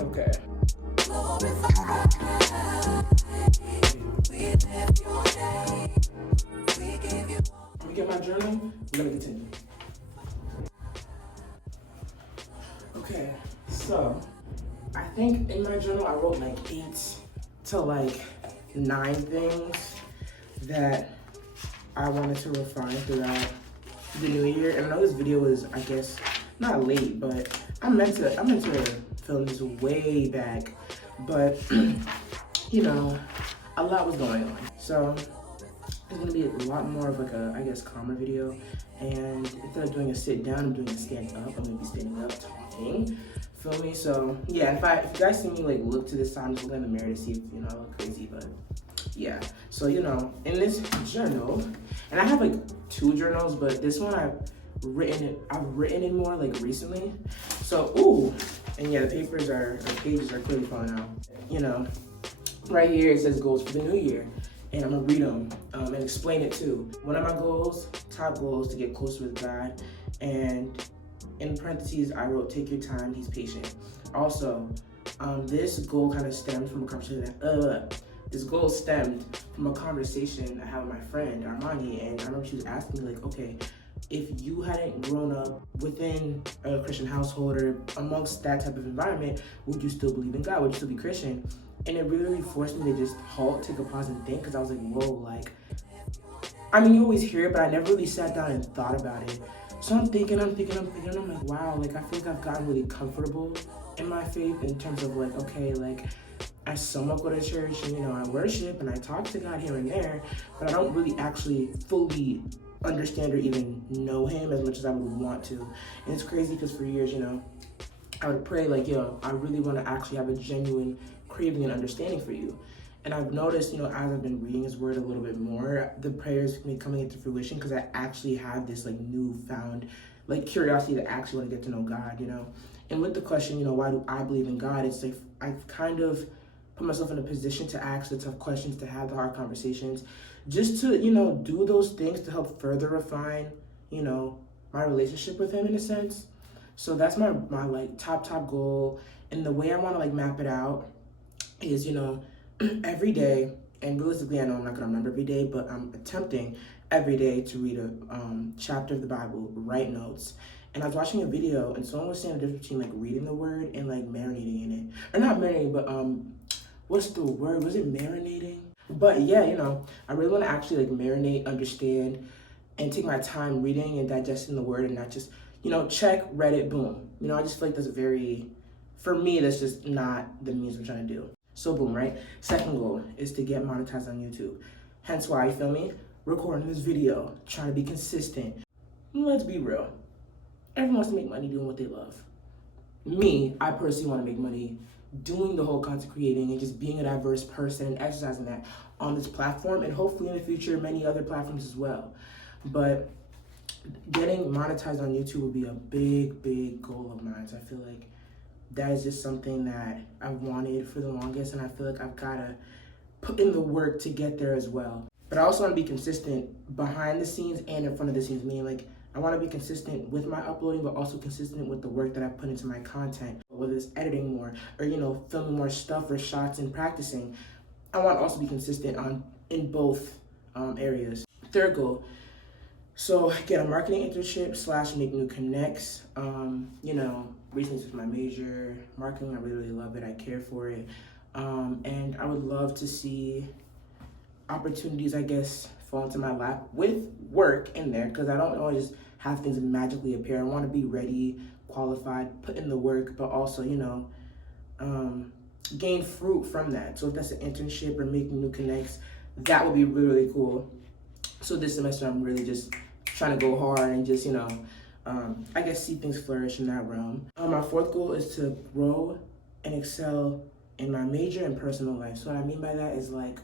Okay. Let me get my journal. We're gonna continue. Okay, so I think in my journal I wrote like 8 to like 9 things that I wanted to refine throughout the new year. And I know this video is, I guess, not late, but I meant to film this way back, but you know, a lot was going on. So it's gonna be a lot more of like a, I guess, calmer video. And instead of doing a sit down, I'm doing a stand up. I'm gonna be standing up talking. Feel me? So yeah, if you guys see me like look to this side, I'm just looking in the mirror to see if I look crazy, but yeah. So in this journal, and I have like 2 journals, but this one I've written it more like recently. So and yeah, the pages are clearly falling out. Right here it says goals for the new year. And I'm gonna read them and explain it too. One of my goals, top goals, to get closer with God. And in parentheses, I wrote, take your time, he's patient. Also, this goal kind of stemmed from a conversation I had with my friend, Armani. And I remember she was asking me like, okay, if you hadn't grown up within a Christian household or amongst that type of environment, would you still believe in God? Would you still be Christian? And it really forced me to just halt, take a pause and think, because I was like, whoa, like, I mean, you always hear it, but I never really sat down and thought about it. So I'm thinking, I'm like, wow, like, I feel like I've gotten really comfortable in my faith in terms of like, okay, like, I somewhat go to church and, I worship and I talk to God here and there, but I don't really actually fully understand or even know him as much as I would want to. And it's crazy because for years, I would pray like, I really want to actually have a genuine craving and understanding for you. And I've noticed, as I've been reading his word a little bit more, the prayers been coming into fruition because I actually have this like newfound like curiosity to actually want to get to know God, And with the question, why do I believe in God? It's like I've kind of put myself in a position to ask the tough questions, to have the hard conversations, just to, do those things to help further refine, my relationship with him in a sense. So that's my like top goal. And the way I want to like map it out is, every day, and realistically I know I'm not going to remember every day, but I'm attempting every day to read a chapter of the Bible, write notes. And I was watching a video and someone was saying the difference between like reading the word and like marinating in it. Or not marinating, but what's the word? Was it marinating? But yeah, I really want to actually like marinate, understand, and take my time reading and digesting the word and not just, check, read it, boom. I just feel like for me, that's just not the means we're trying to do. So boom, right? Second goal is to get monetized on YouTube. Hence why, you feel me? Recording this video, trying to be consistent. Let's be real. Everyone wants to make money doing what they love. Me, I personally want to make money doing the whole content creating and just being a diverse person and exercising that on this platform, and hopefully in the future, many other platforms as well. But getting monetized on YouTube would be a big goal of mine. So I feel like that is just something that I've wanted for the longest, and I feel like I've gotta put in the work to get there as well. But I also want to be consistent behind the scenes and in front of the scenes, meaning like I want to be consistent with my uploading, but also consistent with the work that I put into my content, whether it's editing more or, filming more stuff or shots and practicing. I want to also be consistent in both areas. Third goal, so get a marketing internship / make new connects. Recently with my major, marketing, I really love it. I care for it. And I would love to see opportunities, I guess, fall into my lap with work in there, because I don't always have things magically appear. I want to be ready, qualified, put in the work, but also, gain fruit from that. So if that's an internship or making new connects, that would be really cool. So this semester, I'm really just trying to go hard and just, I guess see things flourish in that realm. My fourth goal is to grow and excel in my major and personal life. So what I mean by that is like,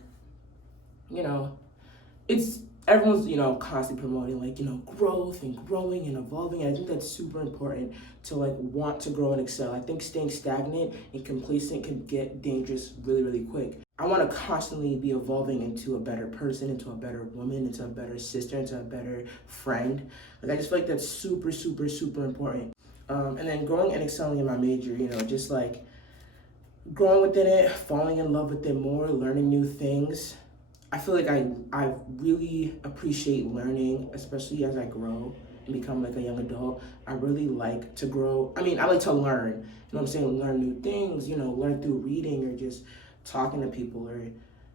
it's everyone's, constantly promoting like, growth and growing and evolving. And I think that's super important to like want to grow and excel. I think staying stagnant and complacent can get dangerous really quick. I want to constantly be evolving into a better person, into a better woman, into a better sister, into a better friend. Like I just feel like that's super important. And then growing and excelling in my major, just like growing within it, falling in love with it more, learning new things. I feel like I really appreciate learning, especially as I grow and become like a young adult. I really like to grow. I mean, I like to learn. You know what I'm saying? Learn new things, learn through reading or just talking to people or, you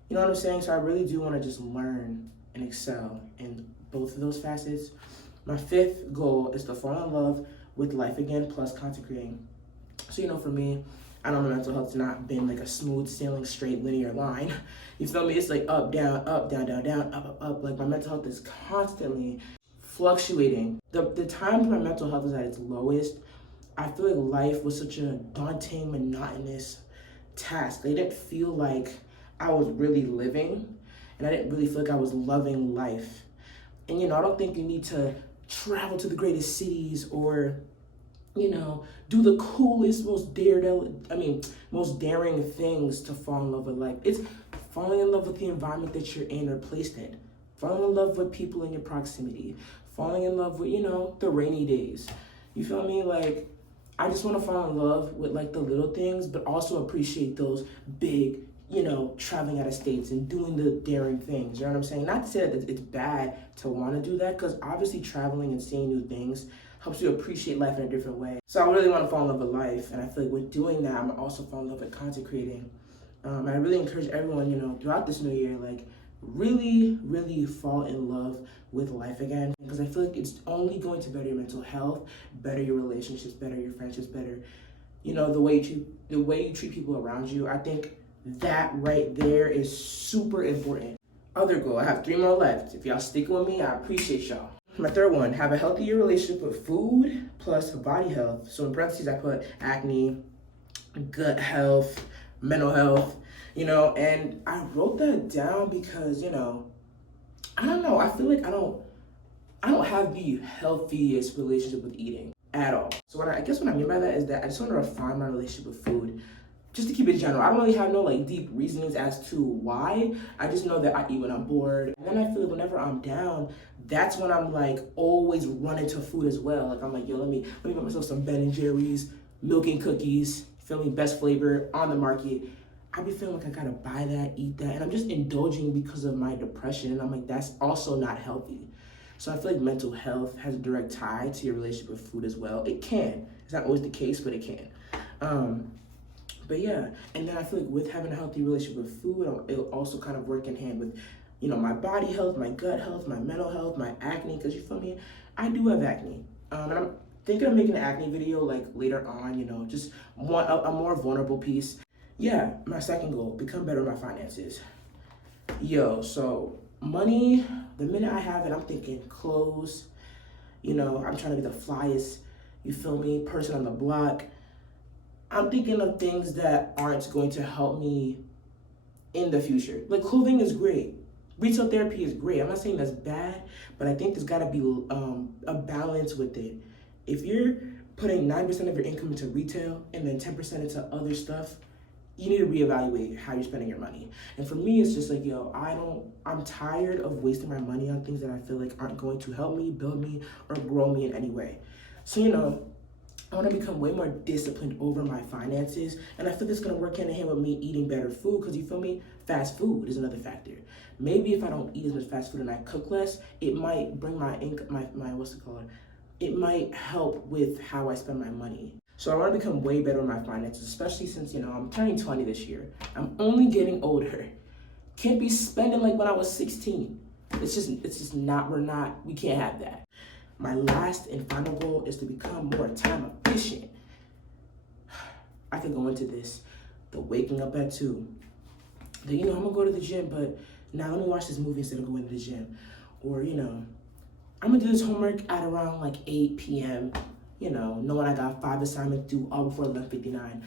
know what I'm saying? So I really do want to just learn and excel in both of those facets. My fifth goal is to fall in love with life again plus content creating. So, for me, I know my mental health's not been like a smooth sailing straight linear line. You feel me? It's like up, down, down, down, up, up, up. Like my mental health is constantly fluctuating. The times my mental health is at its lowest, I feel like life was such a daunting, monotonous task. They didn't feel like I was really living, and I didn't really feel like I was loving life. And I don't think you need to travel to the greatest cities or do the coolest, most most daring things to fall in love with life. It's falling in love with the environment that you're in or placed in. Falling in love with people in your proximity. Falling in love with, the rainy days. You feel me? Like, I just want to fall in love with like the little things, but also appreciate those big, traveling out of states and doing the daring things. You know what I'm saying? Not to say that it's bad to want to do that, because obviously traveling and seeing new things helps you appreciate life in a different way. So I really want to fall in love with life, and I feel like with doing that, I'm also falling in love with content creating. I really encourage everyone, throughout this new year, like really, really fall in love with life again, because I feel like it's only going to better your mental health, better your relationships, better your friendships, better, the way you treat people around you. I think that right there is super important. Other goal, I have 3 more left. If y'all sticking with me, I appreciate y'all. My third one, have a healthier relationship with food plus body health. So in parentheses, I put acne, gut health, mental health, and I wrote that down because, I don't know, I feel like I don't have the healthiest relationship with eating at all. So what I mean by that is that I just want to refine my relationship with food. Just to keep it general, I don't really have no like deep reasonings as to why. I just know that I eat when I'm bored. And then I feel like whenever I'm down, that's when I'm like always running to food as well. Like I'm like, yo, let me make myself some Ben and Jerry's, milk and cookies, feel me, best flavor on the market. I be feeling like I gotta buy that, eat that, and I'm just indulging because of my depression. And I'm like, that's also not healthy. So I feel like mental health has a direct tie to your relationship with food as well. It can. It's not always the case, but it can. But yeah, and then I feel like with having a healthy relationship with food, it'll also kind of work in hand with, my body health, my gut health, my mental health, my acne, because you feel me? I do have acne. And I'm thinking of making an acne video like later on, just a more vulnerable piece. Yeah, my second goal, become better at my finances. So money, the minute I have it, I'm thinking clothes, I'm trying to be the flyest, you feel me, person on the block. I'm thinking of things that aren't going to help me in the future. Like clothing is great. Retail therapy is great. I'm not saying that's bad, but I think there's gotta be a balance with it. If you're putting 9% of your income into retail and then 10% into other stuff, you need to reevaluate how you're spending your money. And for me, it's just like, I'm tired of wasting my money on things that I feel like aren't going to help me, build me, or grow me in any way. So, I want to become way more disciplined over my finances, and I feel it's going to work hand in hand with me eating better food, because you feel me? Fast food is another factor. Maybe if I don't eat as much fast food and I cook less, it might bring my income, my what's it called? It might help with how I spend my money. So I want to become way better with my finances, especially since, I'm turning 20 this year. I'm only getting older. Can't be spending like when I was 16. It's just not, we can't have that. My last and final goal is to become more time efficient. I could go into this. The waking up at 2. I'm gonna go to the gym, but now let me watch this movie instead of going to the gym. Or, I'm gonna do this homework at around like 8 p.m., knowing I got 5 assignments due all before 11:59.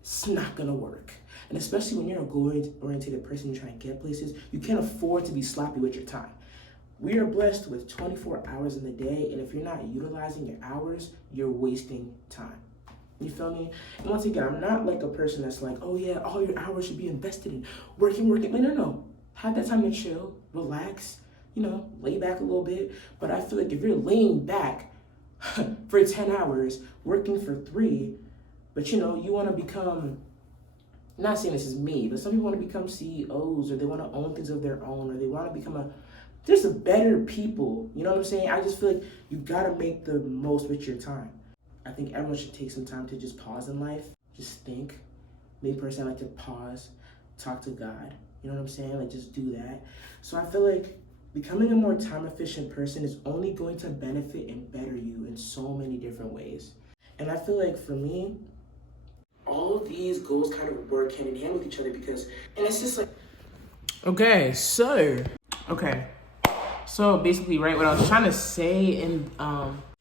It's not gonna work. And especially when you're a goal-oriented person, you're trying to get places, you can't afford to be sloppy with your time. We are blessed with 24 hours in the day, and if you're not utilizing your hours, you're wasting time. You feel me? And once again, I'm not like a person that's like, oh yeah, all your hours should be invested in working. Like, no. Have that time to chill, relax, lay back a little bit. But I feel like if you're laying back for 10 hours, working for 3, but you want to become I'm not saying this is me, but some people want to become CEOs, or they want to own things of their own, or they want to become just a better people. You know what I'm saying? I just feel like you gotta make the most with your time. I think everyone should take some time to just pause in life, just think. Me personally, I like to pause, talk to God. You know what I'm saying? Like, just do that. So I feel like becoming a more time efficient person is only going to benefit and better you in so many different ways. And I feel like for me, all of these goals kind of work hand in hand with each other because, and it's just like, okay, so basically, right, what I was trying to say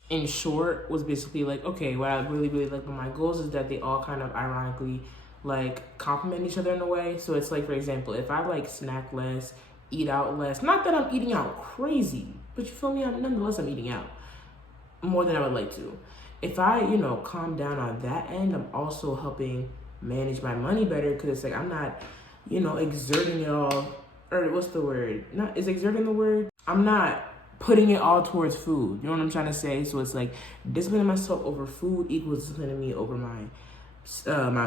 in short was basically like, okay, what I really, really like with my goals is that they all kind of ironically like complement each other in a way. So it's like, for example, if I like snack less, eat out less, not that I'm eating out crazy, but you feel me? Nonetheless, I'm eating out more than I would like to. If I, calm down on that end, I'm also helping manage my money better because it's like I'm not, exerting it all, or what's the word? Is exerting the word? I'm not putting it all towards food. You know what I'm trying to say? So it's like disciplining myself over food equals disciplining me over my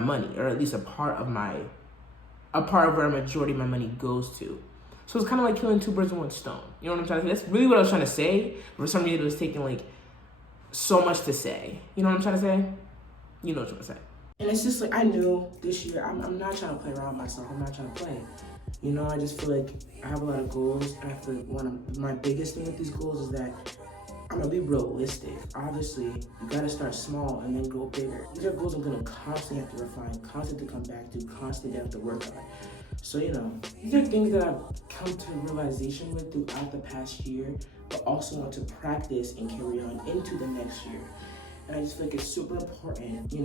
money, or at least a part of where a majority of my money goes to. So it's kind of like killing two birds with one stone. You know what I'm trying to say? That's really what I was trying to say. For some reason, it was taking like so much to say. You know what I'm trying to say? You know what I'm trying to say. And it's just like, I knew this year, I'm not trying to play around with myself. I'm not trying to play. I just feel like I have a lot of goals. And I feel like one of my biggest thing with these goals is that I'm gonna be realistic. Obviously, you gotta start small and then go bigger. These are goals I'm gonna constantly have to refine, constantly come back to, constantly have to work on. So, these are things that I've come to realization with throughout the past year, but also want to practice and carry on into the next year. And I just feel like it's super important, I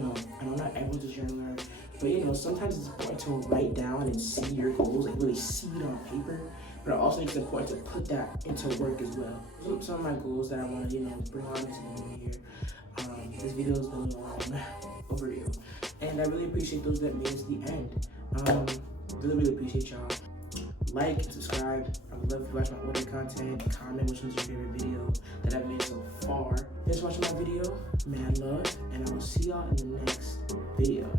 know not everyone's a journaler, but sometimes it's important to write down and see your goals, like really see it on paper. But I also think it's important to put that into work as well. Those are some of my goals that I want to, bring on into the new year. This video has been long overdue, and I really appreciate those that made it to the end. Really, really appreciate y'all. Like and subscribe. I would love if you watch my older content. Comment which one's your favorite video that I've made so far. Thanks for watching my video. Mad love, and I will see y'all in the next video.